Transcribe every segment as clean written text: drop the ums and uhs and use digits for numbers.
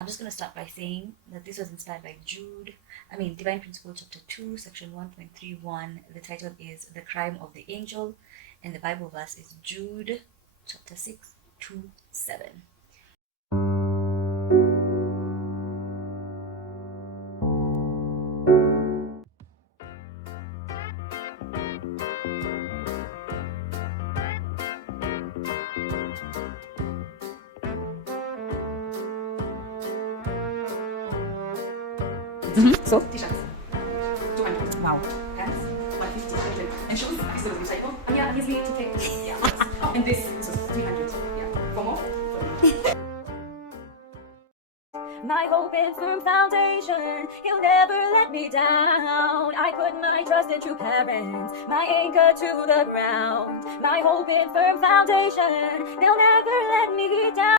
I'm just going to start by saying that this was inspired by Divine Principle, chapter 2, section 1.31. The title is The Crime of the Angel, and the Bible verse is Jude, chapter 6, 2, 7. So, t-shirts, 200. Wow. Pants, 150. And shoes, I still recycle. Yeah, obviously, to take. Yeah. Oh, and this was 300. Yeah. For more? My hope and firm foundation, he'll never let me down. I put my trust in true parents, my anchor to the ground. My hope and firm foundation, they'll never let me down.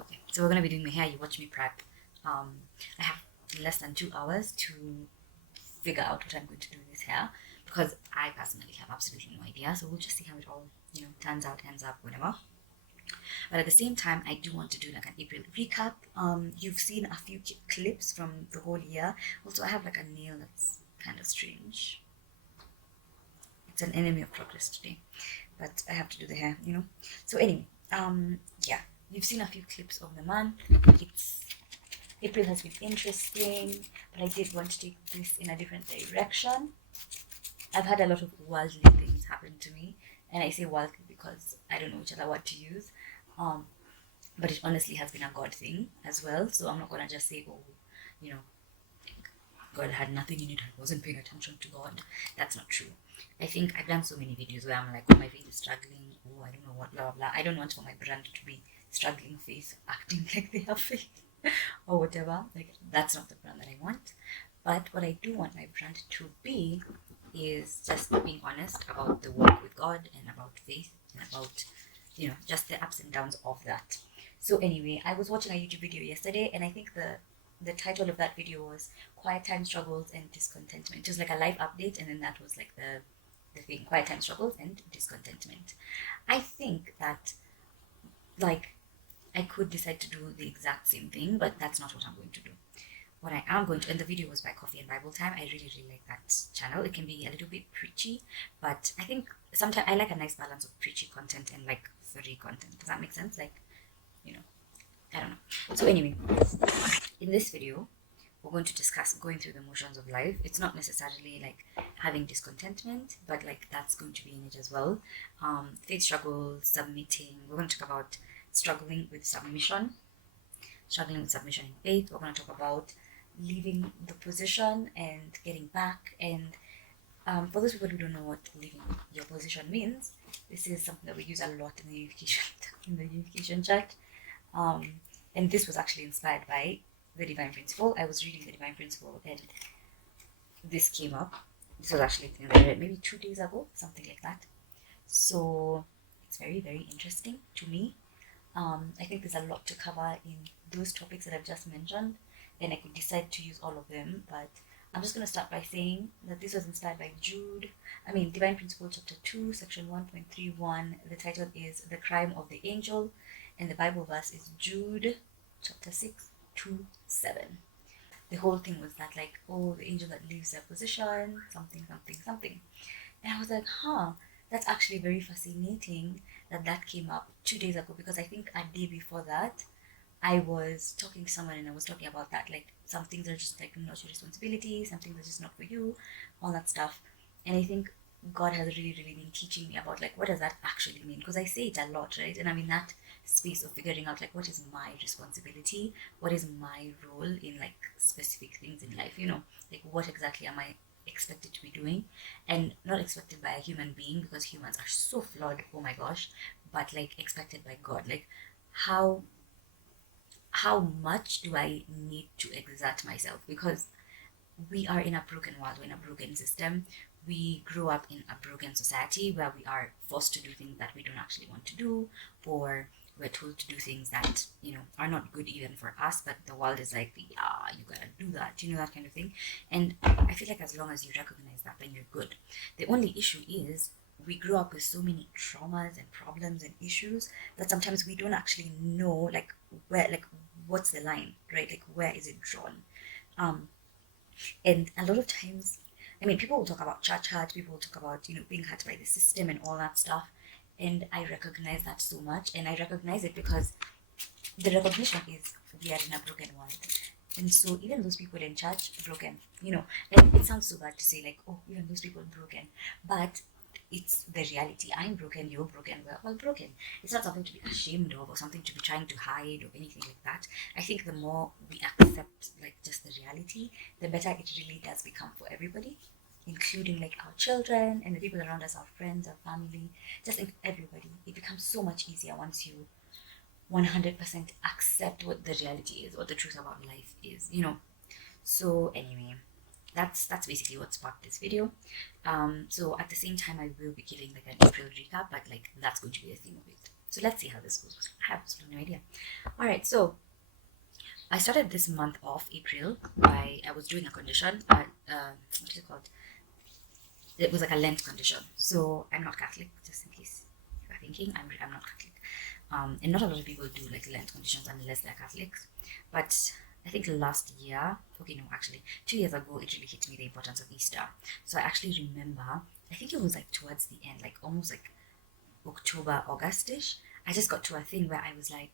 Okay, so we're gonna be doing my hair. You watch me prep. I have less than 2 hours to figure out what I'm going to do with this hair because I personally have absolutely no idea. So we'll just see how it all turns out, ends up, whatever. But at the same time, I do want to do like an April recap. You've seen a few clips from the whole year. Also, I have like a nail that's kind of strange. It's an enemy of progress today, but I have to do the hair, So anyway, yeah, you've seen a few clips of the month. It's April has been interesting, but I did want to take this in a different direction. I've had a lot of worldly things happen to me, and I say worldly because I don't know which other word to use. But it honestly has been a God thing as well. So I'm not gonna just say, oh, you know, God had nothing in it. I wasn't paying attention to God. That's not true. I think I've done so many videos where I'm like, oh, my faith is struggling. Oh, I don't know what, blah, blah, blah. I don't want for my brand to be struggling faith, acting like they have faith or whatever. Like, that's not the brand that I want. But what I do want my brand to be is just being honest about the work with God and about faith and about, just the ups and downs of that. So anyway, I was watching a YouTube video yesterday, and I think the title of that video was Quiet Time Struggles and Discontentment. It was like a live update, and then that was like the thing, Quiet Time Struggles and Discontentment. I think that, like, I could decide to do the exact same thing, but that's not what I'm going to do. What I am going to, and the video was by Coffee and Bible Time. I really, really like that channel. It can be a little bit preachy, but I think sometimes I like a nice balance of preachy content and like free content. Does that make sense? Like, I don't know. So anyway, in this video, we're going to discuss going through the motions of life. It's not necessarily like having discontentment, but like that's going to be in it as well. Faith struggles, submitting. We're going to talk about struggling with submission in faith. We're going to talk about leaving the position and getting back. And for those people who don't know what leaving your position means, this is something that we use a lot in the unification chat. And this was actually inspired by the Divine Principle. I was reading the Divine Principle and this came up. This was actually maybe 2 days ago, something like that. So it's very, very interesting to me. I think there's a lot to cover in those topics that I've just mentioned, and I could decide to use all of them, but I'm just going to start by saying that this was inspired by Divine Principle, chapter 2, section 1.31. The title is The Crime of the Angel, and the Bible verse is Jude, chapter 6, 2, 7. The whole thing was that, like, oh, the angel that leaves their position, something, something, something. And I was like, huh, that's actually very fascinating that that came up 2 days ago, because I think a day before that, I was talking to someone and I was talking about that. Like, some things are just like not your responsibility, some things are just not for you, all that stuff. And I think God has really, really been teaching me about like what does that actually mean? Because I say it a lot, right? And I'm in that space of figuring out like what is my responsibility, what is my role in like specific things in life, like what exactly am I expected to be doing, and not expected by a human being because humans are so flawed, oh my gosh, but like expected by God. Like, how how much do I need to exert myself? Because we are in a broken world, we're in a broken system. We grew up in a broken society where we are forced to do things that we don't actually want to do, or we're told to do things that, are not good even for us, but the world is like, yeah, you gotta do that, that kind of thing. And I feel like as long as you recognize that, then you're good. The only issue is we grew up with so many traumas and problems and issues that sometimes we don't actually know like where, like, what's the line, right? Like, where is it drawn? um and a lot of times, I mean, people will talk about church hurt, people will talk about, being hurt by the system and all that stuff. And I recognize that so much. And I recognize it because the recognition is we are in a broken world. And so even those people in church broken, and it sounds so bad to say like, oh, even those people broken, but it's the reality. I'm broken, you're broken, we're all broken. It's not something to be ashamed of or something to be trying to hide or anything like that. I think the more we accept like just the reality, the better it really does become for everybody, including like our children and the people around us, our friends, our family, just like everybody. It becomes so much easier once you 100% accept what the reality is, what the truth about life is. So anyway, that's basically what sparked this video. So at the same time, I will be giving like an April recap, but like that's going to be the theme of it. So let's see how this goes. I have absolutely no idea. All right, so I started this month off April by I was doing a condition. What is it called? It was like a Lent condition. So I'm not Catholic, just in case you are thinking. I'm not Catholic. And not a lot of people do like Lent conditions unless they're Catholics. But I think last year, okay, no, actually, 2 years ago, it really hit me the importance of Easter. So I actually remember, I think it was like towards the end, like almost like October, Augustish. I just got to a thing where I was like,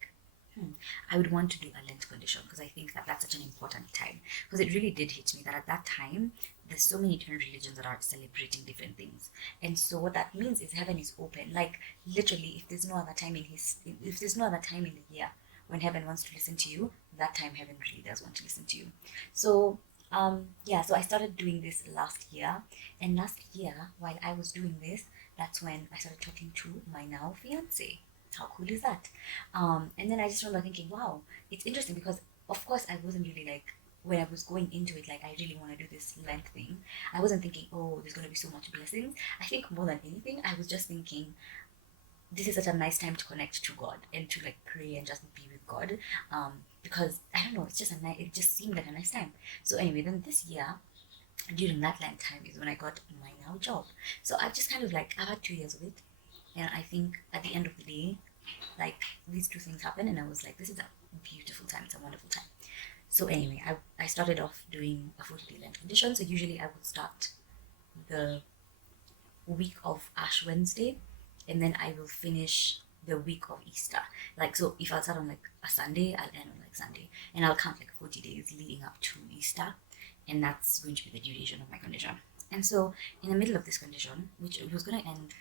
I would want to do a Lent condition because I think that that's such an important time. Because it really did hit me that at that time, there's so many different religions that are celebrating different things. And so what that means is heaven is open. Like, literally, if there's no other time in the year when heaven wants to listen to you, that time heaven really does want to listen to you. So yeah, so I started doing this last year. And last year, while I was doing this, that's when I started talking to my now fiance. How cool is that? And then I just remember thinking, wow, it's interesting because, of course, I wasn't really like, when I was going into it, like, I really want to do this Lent thing. I wasn't thinking, oh, there's going to be so much blessings. I think more than anything, I was just thinking, this is such a nice time to connect to God and to like pray and just be with God. Because I don't know, it's just it just seemed like a nice time. So anyway, then this year, during that Lent time is when I got my now job. So I've just kind of like, I've had 2 years of it. And I think at the end of the day, like, these two things happened and I was like, this is a beautiful time, it's a wonderful time. So anyway, I started off doing a 40-day Lent condition. So usually I would start the week of Ash Wednesday, and then I will finish the week of Easter. Like, so if I'll start on like a Sunday, I'll end on like Sunday, and I'll count like 40 days leading up to Easter, and that's going to be the duration of my condition. And so in the middle of this condition, which it was going to end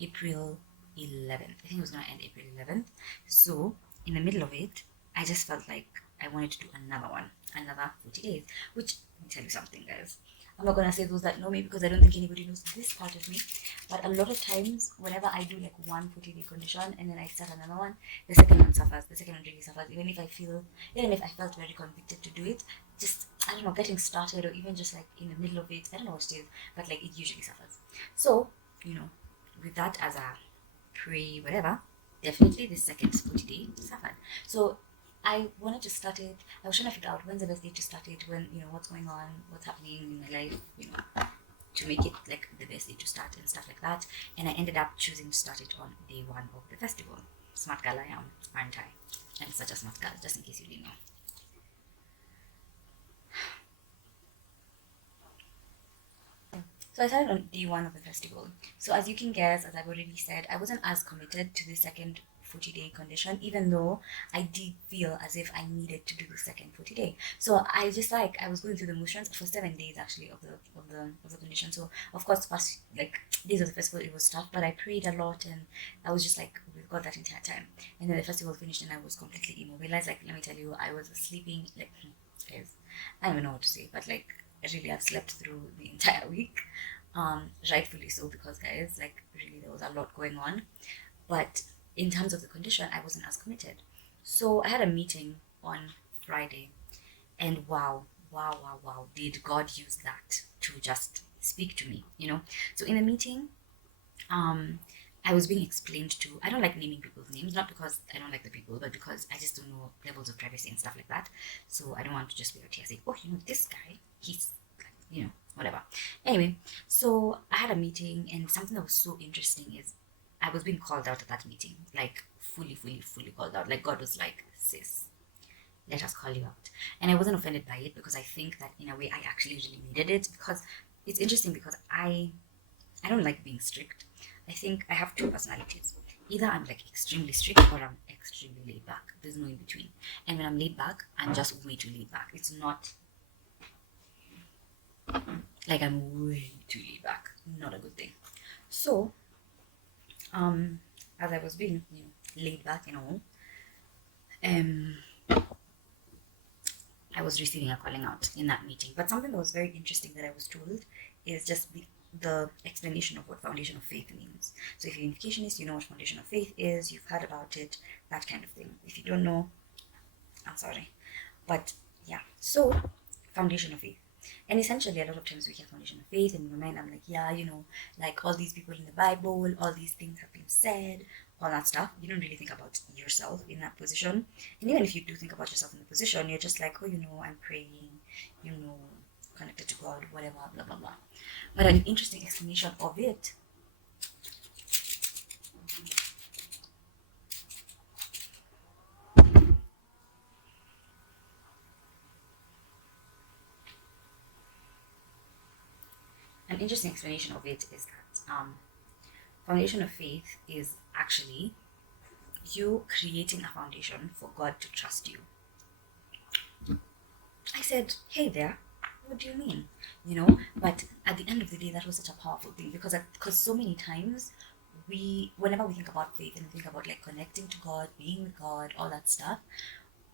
April 11th, I think it was going to end April 11th. So in the middle of it, I just felt like I wanted to do another one, another 40 days, which, let me tell you something, guys. I'm not gonna say those that know me because I don't think anybody knows this part of me. But a lot of times, whenever I do like one 40-day condition and then I start another one, the second one suffers. The second one really suffers. Even if I felt very convicted to do it, just, I don't know, getting started or even just like in the middle of it, I don't know what it is, but like it usually suffers. So, with that as a pre whatever, definitely the second 40-day suffered. So I wanted to start it. I was trying to figure out when's the best day to start it, when, what's going on, what's happening in my life, to make it like the best day to start and stuff like that. And I ended up choosing to start it on day one of the festival. Smart girl I am, aren't I? I'm such a smart girl, just in case you didn't know. So I started on day one of the festival. So as you can guess, as I've already said, I wasn't as committed to the second 40-day condition, even though I did feel as if I needed to do the second 40-day. So I just like I was going through the motions for 7 days actually of the condition. So of course, first like days of the festival it was tough, but I prayed a lot and I was just like with God that entire time. And then the festival finished and I was completely immobilized. Like let me tell you, I was sleeping like guys, I don't even know what to say, but like really I've slept through the entire week. Rightfully so because guys, like really there was a lot going on. But in terms of the condition, I wasn't as committed. So I had a meeting on Friday, and wow, did God use that to just speak to me, you know? So in the meeting, um, I was being explained to. I don't like naming people's names, not because I don't like the people, but because I just don't know levels of privacy and stuff like that. So I don't want to just be out here saying, oh, you know, this guy, he's, like, you know, whatever. Anyway, so I had a meeting, and something that was so interesting is I was being called out at that meeting, like fully called out. Like God was like, sis, let us call you out. And I wasn't offended by it because I think that in a way I actually really needed it because it's interesting because I don't like being strict. I think I have two personalities. Either I'm like extremely strict or I'm extremely laid back. There's no in between. And when I'm laid back, I'm just way too laid back. It's not like I'm way too laid back. Not a good thing. So, as I was being, you know, laid back and all, um, I was receiving a calling out in that meeting. But something that was very interesting that I was told is just the explanation of what foundation of faith means. So if you're an educationist, you know what foundation of faith is, you've heard about it, that kind of thing. If you don't know, I'm sorry. But yeah, so foundation of faith. And essentially, a lot of times we hear foundation of faith, and in my mind, I'm like, yeah, you know, like all these people in the Bible, all these things have been said, all that stuff. You don't really think about yourself in that position. And even if you do think about yourself in the position, you're just like, oh, you know, I'm praying, you know, connected to God, whatever, blah, blah, blah. But an interesting explanation of it is that foundation of faith is actually you creating a foundation for God to trust you. I said, hey there, what do you mean? You know, but at the end of the day, that was such a powerful thing because so many times whenever we think about faith and we think about like connecting to God, being with God, all that stuff,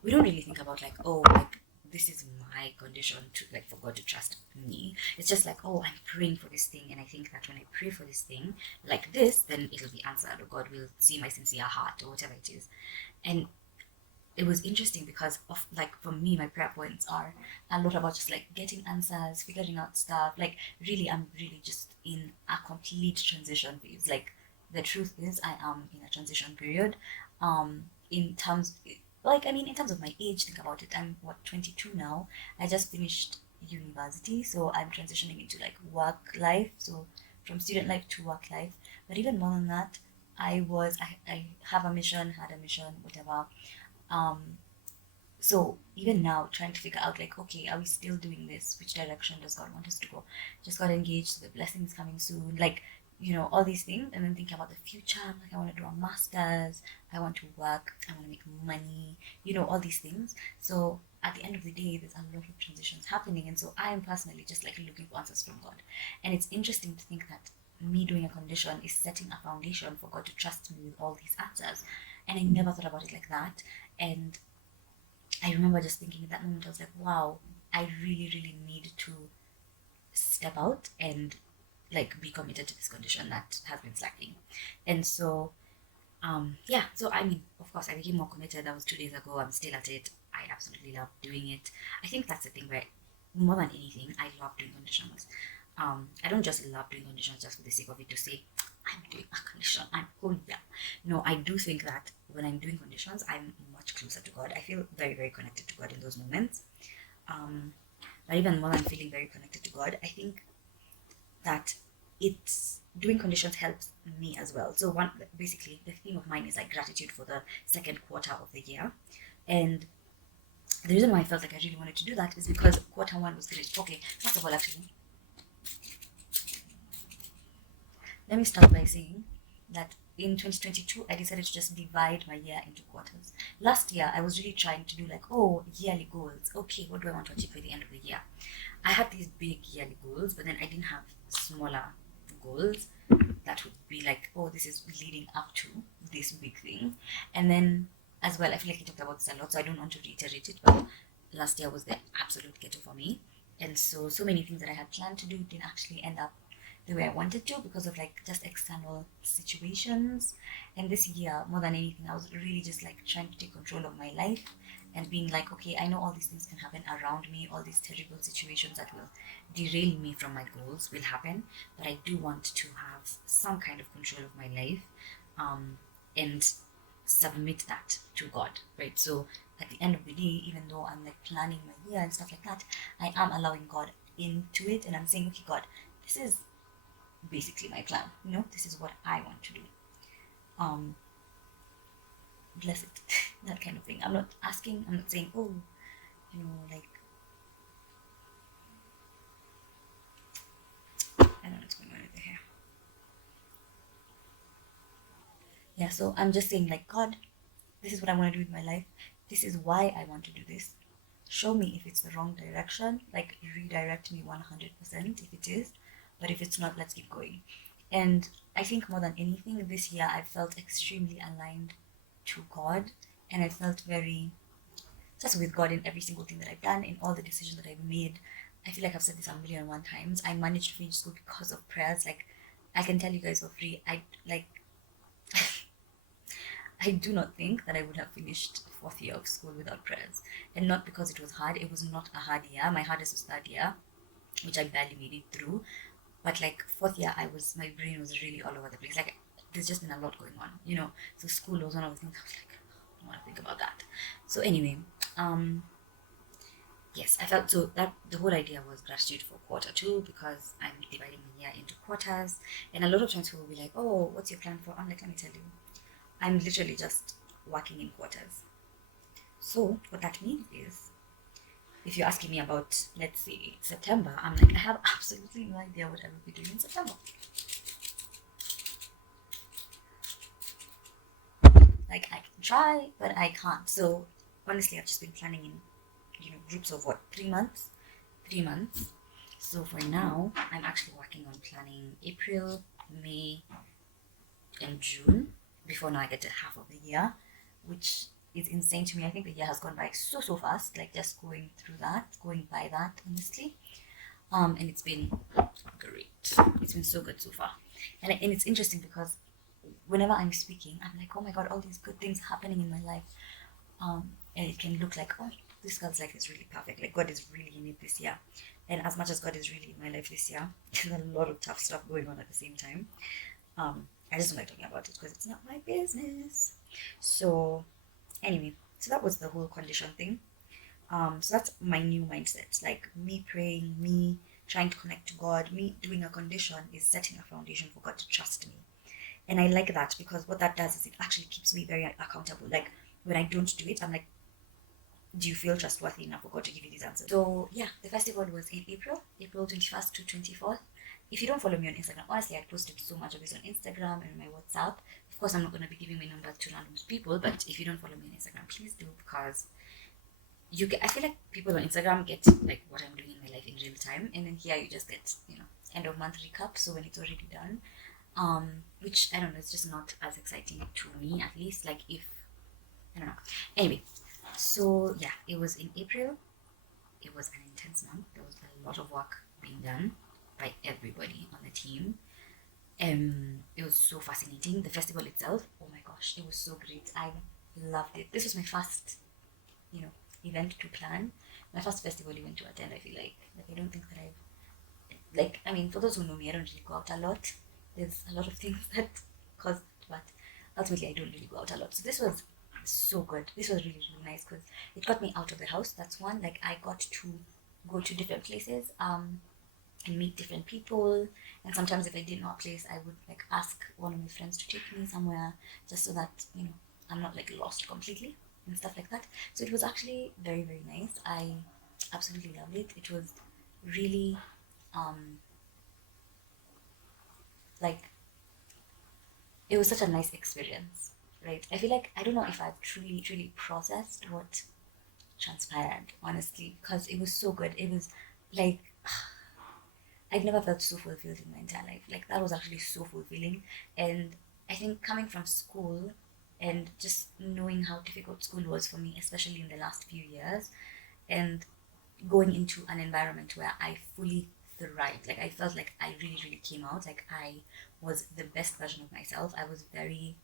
we don't really think about like, oh, like this is my condition to like for God to trust me. It's just like, oh, I'm praying for this thing, and I think that when I pray for this thing like this, then it'll be answered, or God will see my sincere heart, or whatever it is. And it was interesting because of like for me my prayer points are a lot about just like getting answers, figuring out stuff. Like really I'm really just in a complete transition phase. Like the truth is I am in a transition period. In terms like I mean in terms of my age, think about it, I'm what 22 now. I just finished university, so I'm transitioning into like work life, so from student life to work life. But even more than that, I have a mission, had a mission, whatever. um so even now trying to figure out like, okay, are we still doing this, which direction does God want us to go? Just got engaged, so the blessing is coming soon, like, you know, all these things. And then thinking about the future, I'm like, I want to do a master's, I want to work, I want to make money, you know, all these things. So at the end of the day, there's a lot of transitions happening, and so I am personally just like looking for answers from God. And it's interesting to think that me doing a condition is setting a foundation for God to trust me with all these answers. And I never thought about it like that. And I remember just thinking at that moment, I was like, wow, I really need to step out and like be committed to this condition that has been slacking. And so, yeah, so I mean, of course, I became more committed. That was 2 days ago. I'm still at it. I absolutely love doing it. I think that's the thing where, more than anything, I love doing conditions. I don't just love doing conditions just for the sake of it to say, I'm doing a condition, I'm cool, yeah. No, I do think that when I'm doing conditions, I'm much closer to God. I feel very connected to God in those moments. Um, but even more than feeling very connected to God, I think that it's doing conditions helps me as well. So one basically the theme of mine is like gratitude for the second quarter of the year. And the reason why I felt like I really wanted to do that is because quarter one was great. Okay, first of all, actually, let me start by saying that in 2022, I decided to just divide my year into quarters. Last year, I was really trying to do like, oh, yearly goals. Okay, what do I want to achieve by the end of the year? I had these big yearly goals, but then I didn't have smaller goals that would be like, oh, this is leading up to this big thing. And then as well, I feel like I talked about this a lot, so I don't want to reiterate it, but last year was the absolute ghetto for me. And so many things that I had planned to do didn't actually end up the way I wanted to because of like just external situations. And this year, more than anything, I was really just like trying to take control of my life and being like, okay, I know all these things can happen around me, all these terrible situations that will derail me from my goals will happen, but I do want to have some kind of control of my life, and submit that to God, right? So at the end of the day, even though I'm like planning my year and stuff like that, I am allowing God into it, and I'm saying, okay, God, this is basically my plan. This is what I want to do. Um, Bless it, that kind of thing. I'm not asking. I'm not saying, oh, like I don't know what's going on over here. Yeah, so I'm just saying, like, God, this is what I want to do with my life. This is why I want to do this. Show me if it's the wrong direction. Like, redirect me 100% if it is. But if it's not, let's keep going. And I think more than anything, this year I felt extremely aligned to God. And I felt very just with God in every single thing that I've done, in all the decisions that I've made. I feel like I've said this a million and one times. I managed to finish school because of prayers. Like, I can tell you guys for free, I do not think that I would have finished fourth year of school without prayers. And not because it was hard. It was not a hard year. My hardest was third year, which I barely made it through. But like fourth year, my brain was really all over the place. Like, there's just been a lot going on. So school was one of the things I was like, I don't want to think about that. So anyway, yes, I felt so that the whole idea was gratitude for quarter two because I'm dividing the year into quarters. And a lot of times people will be like, oh, what's your plan for? I'm like, let me tell you, I'm literally just working in quarters. So what that means is, if you're asking me about, let's say, September, I'm like, I have absolutely no idea what I will be doing in September. Like, I can try, but I can't. So honestly, I've just been planning in, groups of what, 3 months? 3 months. So for now, I'm actually working on planning April, May, and June. Before now, I get to half of the year, which is insane to me. I think the year has gone by so fast. Like just going by that, honestly. And it's been great. It's been so good so far, and it's interesting because whenever I'm speaking, I'm like, oh my god, all these good things happening in my life. And it can look like, oh, this girl's life is really perfect. Like God is really in it this year. And as much as God is really in my life this year, there's a lot of tough stuff going on at the same time. I just don't like talking about it because it's not my business. So anyway, so that was the whole condition thing. So that's my new mindset. Like me praying, me trying to connect to God, me doing a condition is setting a foundation for God to trust me. And I like that because what that does is it actually keeps me very accountable. Like when I don't do it, I'm like, do you feel trustworthy enough for God to give you these answers? So yeah, the festival was in April 21st to 24th. If you don't follow me on Instagram, honestly, I posted so much of this on Instagram and my WhatsApp. Of course, I'm not going to be giving my number to random people, but if you don't follow me on Instagram, please do because I feel like people on Instagram get like what I'm doing in my life in real time, and then here you just get end of month recap. So when it's already done, which I don't know, it's just not as exciting to me at least. Like if I don't know. Anyway, so yeah, it was in April. It was an intense month. There was a lot of work being done by everybody on the team. It was so fascinating. The festival itself, oh my gosh, it was so great. I loved it. This was my first, event to plan. My first festival event to attend. I feel like I don't think that I mean, for those who know me, I don't really go out a lot. There's a lot of things that cause, but ultimately, I don't really go out a lot. So this was so good. This was really, really nice because it got me out of the house. That's one. Like I got to go to different places, and meet different people. And sometimes if I didn't know a place, I would like ask one of my friends to take me somewhere just so that I'm not like lost completely and stuff like that. So it was actually very, very nice. I absolutely loved it. It was really like it was such a nice experience, right? I feel like I don't know if I've truly processed what transpired, honestly, because it was so good. It was like I've never felt so fulfilled in my entire life. Like that was actually so fulfilling. And I think coming from school and just knowing how difficult school was for me, especially in the last few years, and going into an environment where I fully thrived. Like I felt like I really came out. Like I was the best version of myself. I was very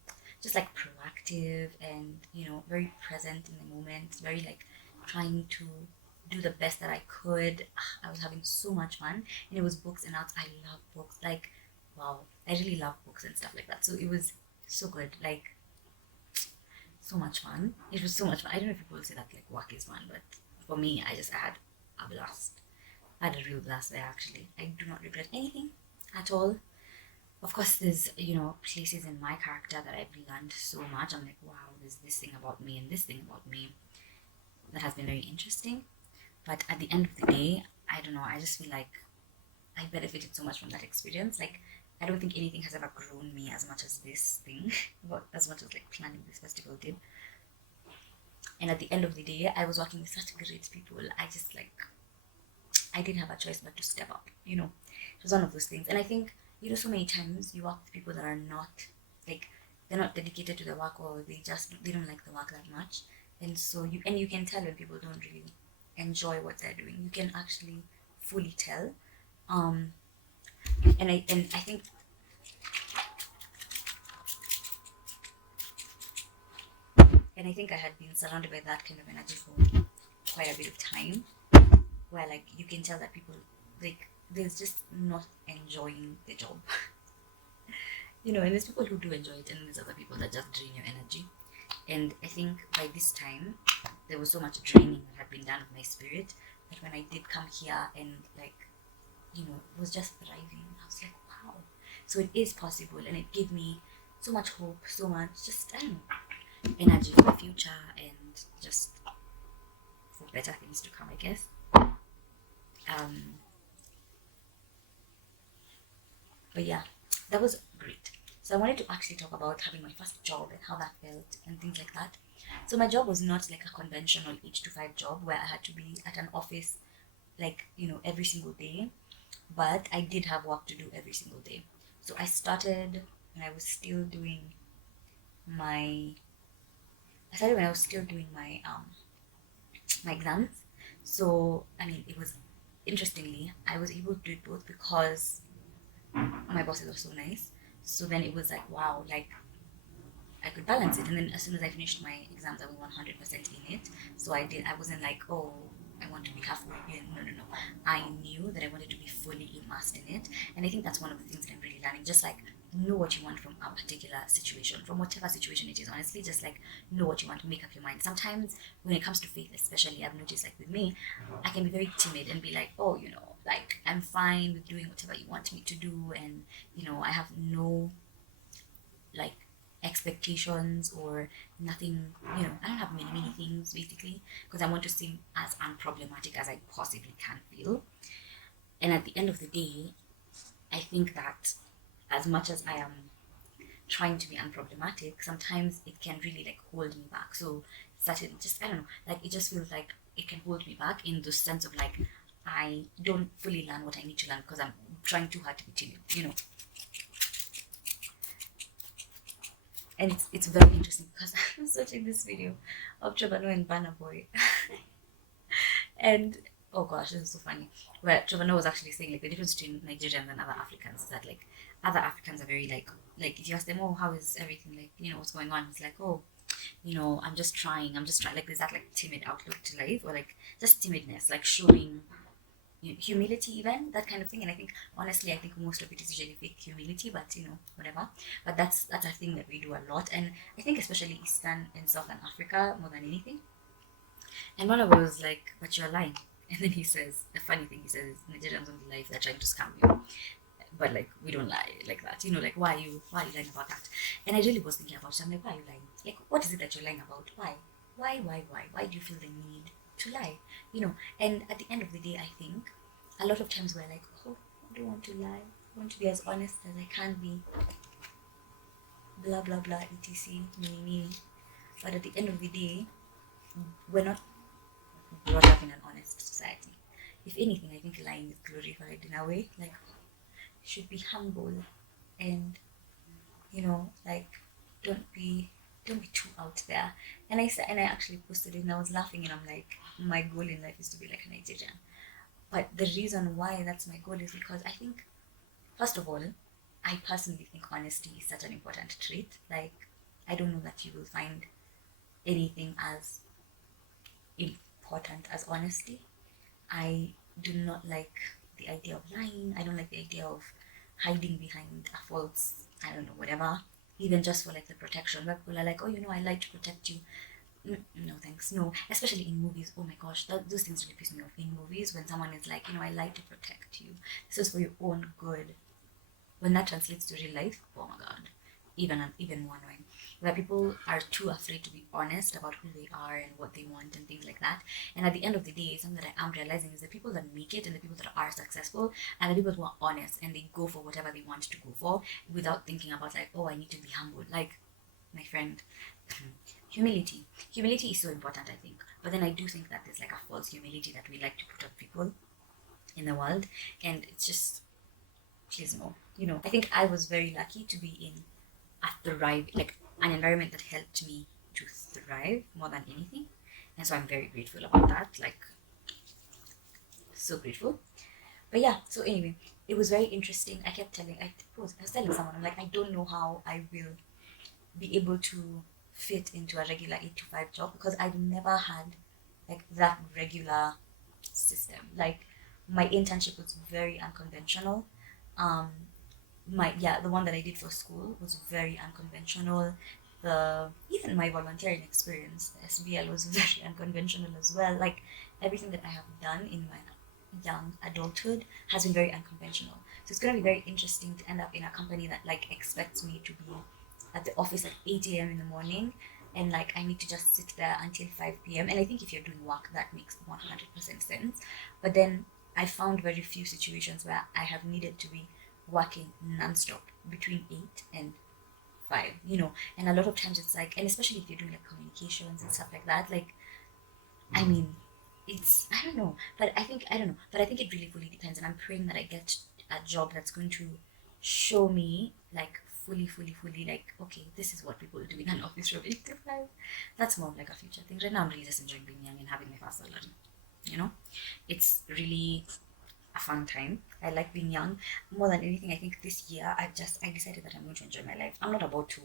just like proactive and very present in the moment, very like trying to do the best that I could. I was having so much fun, and it was books and arts. I love books. Like, wow, I really love books and stuff like that. So it was so good. Like, so much fun. It was so much fun. I don't know if people say that like work is fun, but for me, I had a blast. I had a real blast there actually. I do not regret anything at all. Of course, there's places in my character that I've learned so much. I'm like, wow, there's this thing about me and this thing about me that has been very interesting. But at the end of the day, I don't know. I just feel like I benefited so much from that experience. Like, I don't think anything has ever grown me as much as this thing, but as much as like planning this festival did. And at the end of the day, I was working with such great people. I just like I didn't have a choice but to step up. It was one of those things. And I think so many times you work with people that are not like they're not dedicated to the work, or they don't like the work that much, and so you can tell when people don't really enjoy what they're doing. You can actually fully tell. Um, and I think I had been surrounded by that kind of energy for quite a bit of time, where like you can tell that people like there's just not enjoying the job. And there's people who do enjoy it, and there's other people that just drain your energy. And I think by this time there was so much draining that had been done of my spirit, that when I did come here and like it was just thriving, I was like, wow, so it is possible. And it gave me so much hope, so much just energy for the future, and just for better things to come, I guess. um but yeah, that was great. So I wanted to actually talk about having my first job and how that felt and things like that. So my job was not like a conventional 8 to 5 job where I had to be at an office like every single day, but I did have work to do every single day. So I started when I was still doing my I started when I was still doing my exams. So I mean, it was interestingly I was able to do it both because my bosses are so nice. So then it was like, wow, like I could balance it. And then as soon as I finished my exams, I was 100% in it. So I wasn't like, oh, I want to be halfway in. No. I knew that I wanted to be fully immersed in it. And I think that's one of the things that I'm really learning. Just like know what you want from a particular situation, from whatever situation it is. Honestly, just like know what you want to make up your mind. Sometimes when it comes to faith, especially, I've noticed like with me, I can be very timid and be like, oh, like I'm fine with doing whatever you want me to do. And, I have no like expectations or nothing. I don't have many things basically, because I want to seem as unproblematic as I possibly can feel. And at the end of the day, I think that as much as I am trying to be unproblematic, sometimes it can really like hold me back. So certain just I don't know, like it just feels like it can hold me back in the sense of like I don't fully learn what I need to learn because I'm trying too hard to be timid. And it's very interesting because I was watching this video of Trevor Noah and Burna Boy, and oh gosh, this is so funny. Where Trevor Noah was actually saying like the difference between Nigerians and other Africans is that like other Africans are very like if you ask them, oh, how is everything, like what's going on, it's like, oh, I'm just trying, like there's that like timid outlook to life, or like just timidness, like showing humility, even that kind of thing. And I think honestly, I think most of it is usually fake humility, but whatever. But that's a thing that we do a lot, and I think especially Eastern and Southern Africa more than anything. And one of us was like, but you're lying. And then he says, the funny thing he says is, Nigerians don't lie if they're trying to scam you, but like we don't lie like that, like why are you lying about that? And I really was thinking about it. I'm like, why are you lying? Like, what is it that you're lying about? Why do you feel the need to lie? And at the end of the day, I think a lot of times we're like, oh, I don't want to lie, I want to be as honest as I can be. blah blah blah, etc. Me. But at the end of the day, we're not brought up in an honest society. If anything, I think lying is glorified in a way. Like, you should be humble, and like, don't be too out there. And I said, and I actually posted it, and I was laughing, and I'm like, my goal in life is to be like a Nigerian. But the reason why that's my goal is because I think, first of all, I personally think honesty is such an important trait. Like, I don't know that you will find anything as important as honesty. I do not like the idea of lying. I don't like the idea of hiding behind a false, I don't know, whatever. Even just for like the protection, where people are like, oh, I like to protect you. No thanks, no. Especially in movies. Oh my gosh, those things really piss me off in movies when someone is like, I like to protect you. This is for your own good. When that translates to real life, oh my god, even more annoying. Where people are too afraid to be honest about who they are and what they want and things like that. And at the end of the day, something that I am realizing is the people that make it and the people that are successful and the people who are honest and they go for whatever they want to go for without thinking about like, oh, I need to be humble. Like, my friend, humility is so important, I think. But then I do think that there's like a false humility that we like to put on people in the world, and it's just, please no. I think I was very lucky to be in an environment that helped me to thrive more than anything, and so I'm very grateful about that. Like, so grateful. But yeah, so anyway, it was very interesting. I was telling someone, I'm like, I don't know how I will be able to fit into a regular 8 to 5 job because I've never had like that regular system. Like, my internship was very unconventional. The one that I did for school was very unconventional. Even my volunteering experience, the SBL, was very unconventional as well. Like, everything that I have done in my young adulthood has been very unconventional. So it's gonna be very interesting to end up in a company that like expects me to be at the office at 8 a.m. in the morning, and like I need to just sit there until 5 p.m. And I think if you're doing work, that makes 100% sense. But then I found very few situations where I have needed to be working non-stop between 8 and 5, and a lot of times it's like, and especially if you're doing like communications and stuff like that, like, I mean, it's, I don't know, but I think it really fully depends, and I'm praying that I get a job that's going to show me like fully, like, okay, this is what people do in an office from 8 to 5. That's more of like a future thing. Right now I'm really just enjoying being young and having my first salary. It's really a fun time. I like being young more than anything. I think this year I decided that I'm going to enjoy my life. I'm not about to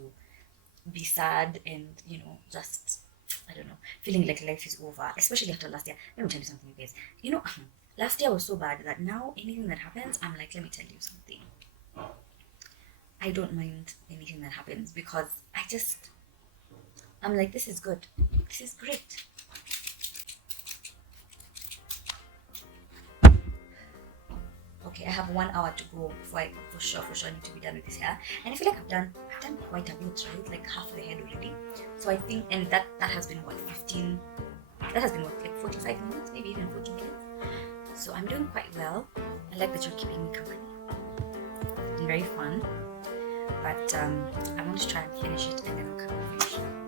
be sad and just, I don't know, feeling like life is over, especially after last year. Let me tell you something, you guys. Last year was so bad that now anything that happens, I'm like, let me tell you something, I don't mind anything that happens because I'm like, this is good, this is great. Okay, I have 1 hour to go before I for sure need to be done with this hair. And I feel like I've done quite a bit, right? Like half the head already. So I think, and that has been what, 15, that has been what, like 45 minutes, maybe even 40 minutes. So I'm doing quite well. I like that you're keeping me company. It's been very fun. But I want to try and finish it and then I'll come and finish it.